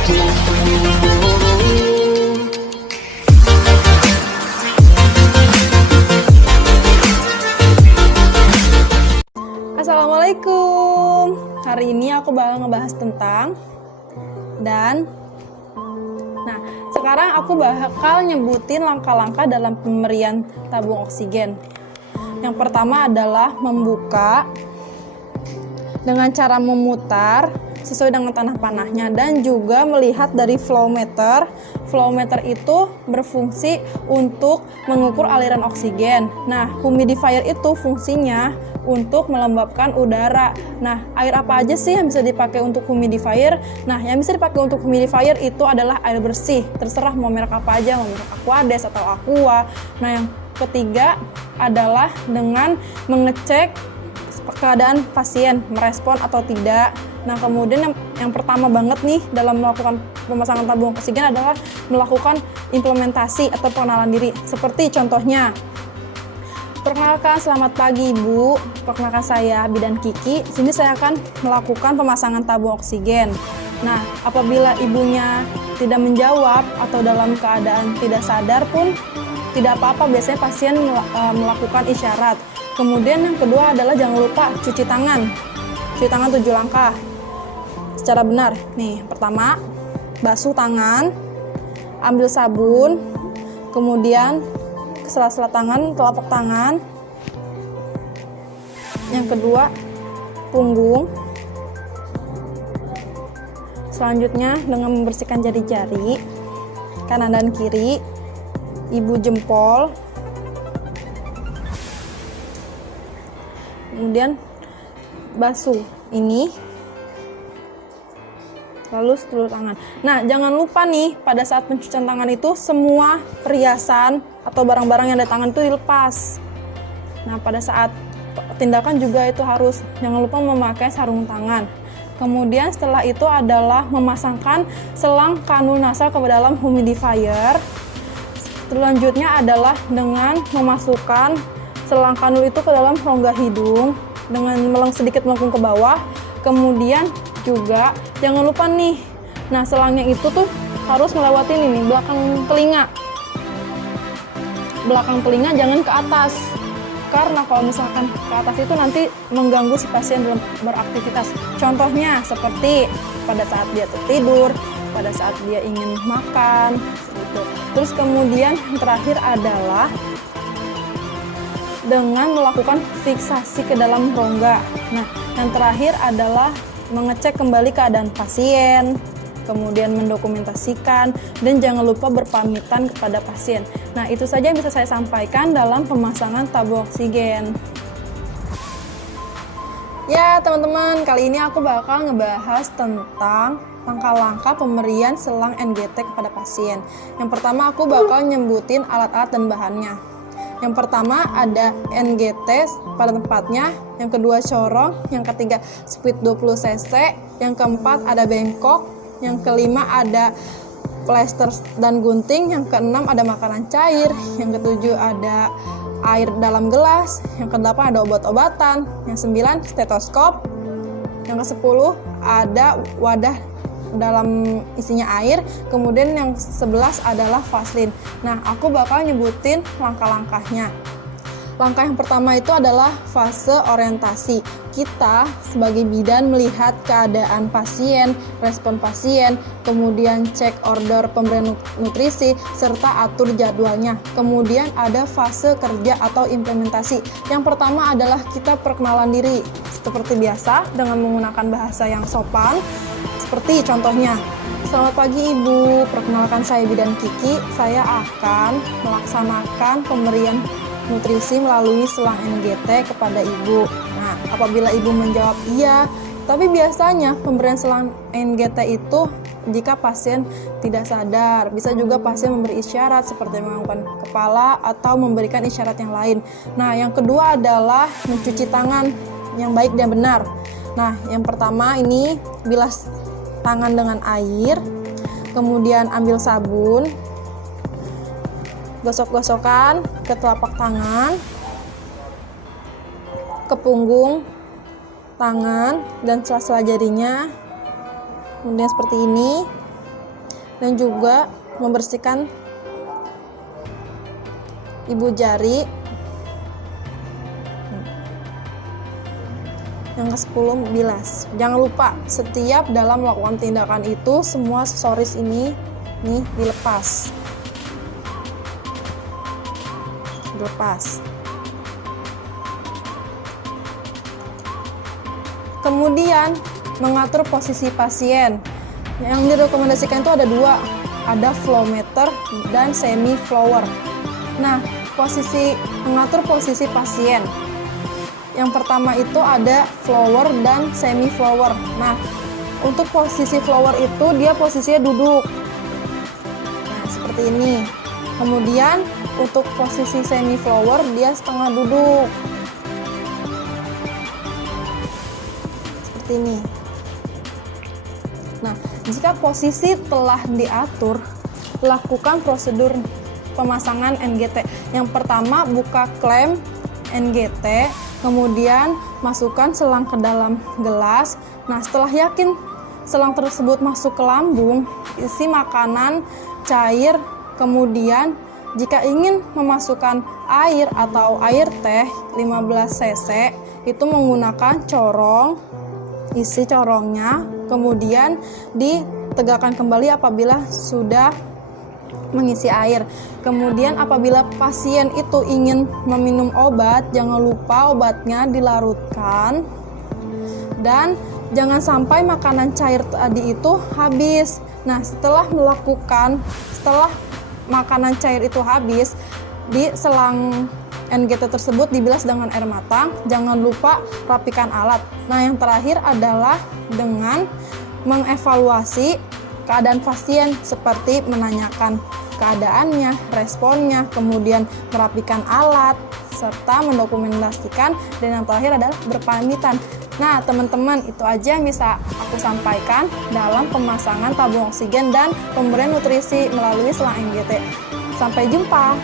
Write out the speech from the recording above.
Assalamualaikum. Hari ini aku bakal ngebahas tentang sekarang aku bakal nyebutin langkah-langkah dalam pemberian tabung oksigen. Yang pertama adalah membuka dengan cara memutar sesuai dengan tanah panahnya dan juga melihat dari flow meter. Flow meter itu berfungsi untuk mengukur aliran oksigen. Nah, humidifier itu fungsinya untuk melembabkan udara. Nah, air apa aja sih yang bisa dipakai untuk humidifier? Nah, yang bisa dipakai untuk humidifier itu adalah air bersih. Terserah mau merek apa aja, mau merek Aquades atau Aqua. Nah, yang ketiga adalah dengan mengecek keadaan pasien, merespon atau tidak. Nah, kemudian yang pertama banget nih dalam melakukan pemasangan tabung oksigen adalah melakukan implementasi atau pengenalan diri. Seperti contohnya, perkenalkan, selamat pagi Ibu. Perkenalkan saya Bidan Kiki. Sini saya akan melakukan pemasangan tabung oksigen. Nah, apabila ibunya tidak menjawab atau dalam keadaan tidak sadar pun tidak apa-apa, biasanya pasien melakukan isyarat. Kemudian yang kedua adalah jangan lupa cuci tangan. Cuci tangan 7 langkah secara benar. Nih, pertama, basuh tangan, ambil sabun, kemudian ke sela-sela tangan, telapak tangan. Yang kedua, punggung. Selanjutnya dengan membersihkan jari-jari kanan dan kiri, ibu jempol. Kemudian basuh ini, lalu seluruh tangan. Nah, jangan lupa nih pada saat pencucian tangan itu semua perhiasan atau barang-barang yang ada di tangan itu dilepas. Nah, pada saat tindakan juga itu harus jangan lupa memakai sarung tangan. Kemudian setelah itu adalah memasangkan selang kanul nasal ke dalam humidifier. Selanjutnya adalah dengan memasukkan selang kanul itu ke dalam rongga hidung dengan sedikit melengkung ke bawah. Kemudian juga jangan lupa nih, nah selangnya itu tuh harus melewati ini belakang telinga. Belakang telinga jangan ke atas, karena kalau misalkan ke atas itu nanti mengganggu si pasien dalam beraktivitas. Contohnya seperti pada saat dia tertidur, pada saat dia ingin makan gitu. Terus kemudian yang terakhir adalah dengan melakukan fiksasi ke dalam rongga. Nah, yang terakhir adalah mengecek kembali keadaan pasien, kemudian mendokumentasikan, dan jangan lupa berpamitan kepada pasien. Nah, itu saja yang bisa saya sampaikan dalam pemasangan tabung oksigen. Ya, teman-teman, kali ini aku bakal ngebahas tentang langkah-langkah pemberian selang NGT kepada pasien. Yang pertama, aku bakal nyebutin alat-alat dan bahannya. Yang pertama ada NGT pada tempatnya, yang kedua corong, yang ketiga speed 20 cc, yang keempat ada bengkok, yang kelima ada plester dan gunting, yang keenam ada makanan cair, yang ketujuh ada air dalam gelas, yang kedelapan ada obat-obatan, yang sembilan stetoskop, yang ke-10 ada wadah dalam isinya air, kemudian yang 11 adalah vaselin. Nah, aku bakal nyebutin langkah-langkahnya. Langkah yang pertama itu adalah fase orientasi. Kita sebagai bidan melihat keadaan pasien, respon pasien, kemudian cek order pemberian nutrisi, serta atur jadwalnya. Kemudian ada fase kerja atau implementasi. Yang pertama adalah kita perkenalan diri. Seperti biasa, dengan menggunakan bahasa yang sopan. Seperti contohnya, selamat pagi Ibu, perkenalkan saya Bidan Kiki. Saya akan melaksanakan pemberian nutrisi melalui selang NGT kepada Ibu. Nah, apabila Ibu menjawab iya, tapi biasanya pemberian selang NGT itu jika pasien tidak sadar. Bisa juga pasien memberi isyarat seperti mengangkat kepala atau memberikan isyarat yang lain. Nah, yang kedua adalah mencuci tangan yang baik dan benar. Nah, yang pertama ini bilas tangan dengan air, kemudian ambil sabun, gosok-gosokkan ke telapak tangan, ke punggung tangan dan sela-sela jarinya, kemudian seperti ini. dan juga membersihkan ibu jari. Yang ke-10, bilas. Jangan lupa setiap dalam melakukan tindakan itu semua aksesoris ini nih dilepas. Kemudian mengatur posisi pasien. Yang direkomendasikan itu ada 2, ada flowmeter dan semi flower. Nah, mengatur posisi pasien. Yang pertama itu ada flower dan semi flower. Nah, untuk posisi flower itu dia posisinya duduk. Nah, seperti ini. Kemudian untuk posisi semi flower dia setengah duduk. Seperti ini. Nah, jika posisi telah diatur, lakukan prosedur pemasangan NGT. Yang pertama, buka klem NGT, kemudian masukkan selang ke dalam gelas. Nah, setelah yakin selang tersebut masuk ke lambung, isi makanan cair. Kemudian jika ingin memasukkan air atau air teh 15 cc, itu menggunakan corong, isi corongnya, kemudian ditegakkan kembali apabila sudah mengisi air. Kemudian apabila pasien itu ingin meminum obat, jangan lupa obatnya dilarutkan, dan jangan sampai makanan cair tadi itu habis. Nah, setelah makanan cair itu habis, di selang NGT tersebut dibilas dengan air matang. Jangan lupa rapikan alat. Nah, yang terakhir adalah dengan mengevaluasi keadaan pasien, seperti menanyakan keadaannya, responnya, kemudian merapikan alat, serta mendokumentasikan, dan yang terakhir adalah berpamitan. Nah, teman-teman, itu aja yang bisa aku sampaikan dalam pemasangan tabung oksigen dan pemberian nutrisi melalui selang NGT. Sampai jumpa!